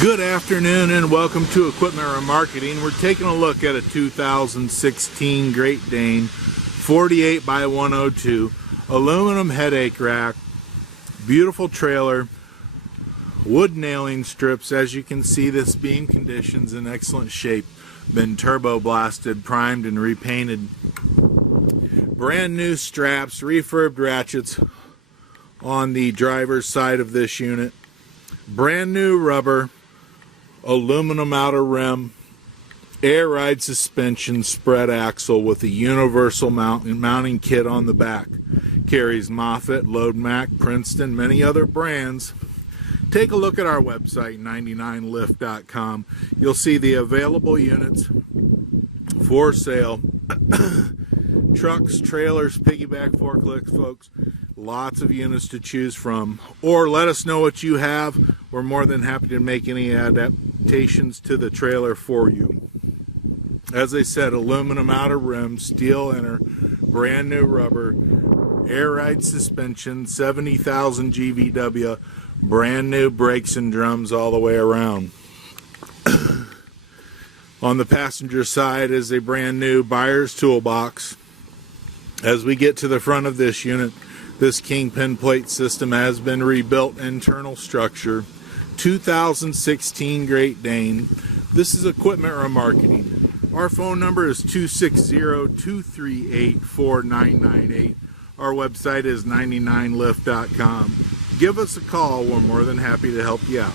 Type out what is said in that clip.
Good afternoon and welcome to Equipment Remarketing. We're taking a look at a 2016 Great Dane 48 by 102 aluminum headache rack, beautiful trailer, wood nailing strips. As you can see, this beam condition's in excellent shape, been turbo blasted, primed and repainted. Brand new straps, refurbed ratchets on the driver's side of this unit, brand new rubber, aluminum outer rim, air ride suspension, spread axle with a universal mounting kit on the back. Carries Moffett, Loadmac, Princeton, many other brands. Take a look at our website, 99lift.com. You'll see the available units for sale. Trucks, trailers, piggyback forklifts, folks. Lots of units to choose from. Or let us know what you have. We're more than happy to make any adaptations to the trailer for you. As I said, aluminum outer rim, steel inner, brand new rubber, air ride suspension, 70,000 GVW, brand new brakes and drums all the way around. On the passenger side is a brand new buyer's toolbox. As we get to the front of this unit, this kingpin plate system has been rebuilt. Internal structure, 2016 Great Dane. This is Equipment Remarketing. Our phone number is 260-238-4998. Our website is 99lift.com. Give us a call. We're more than happy to help you out.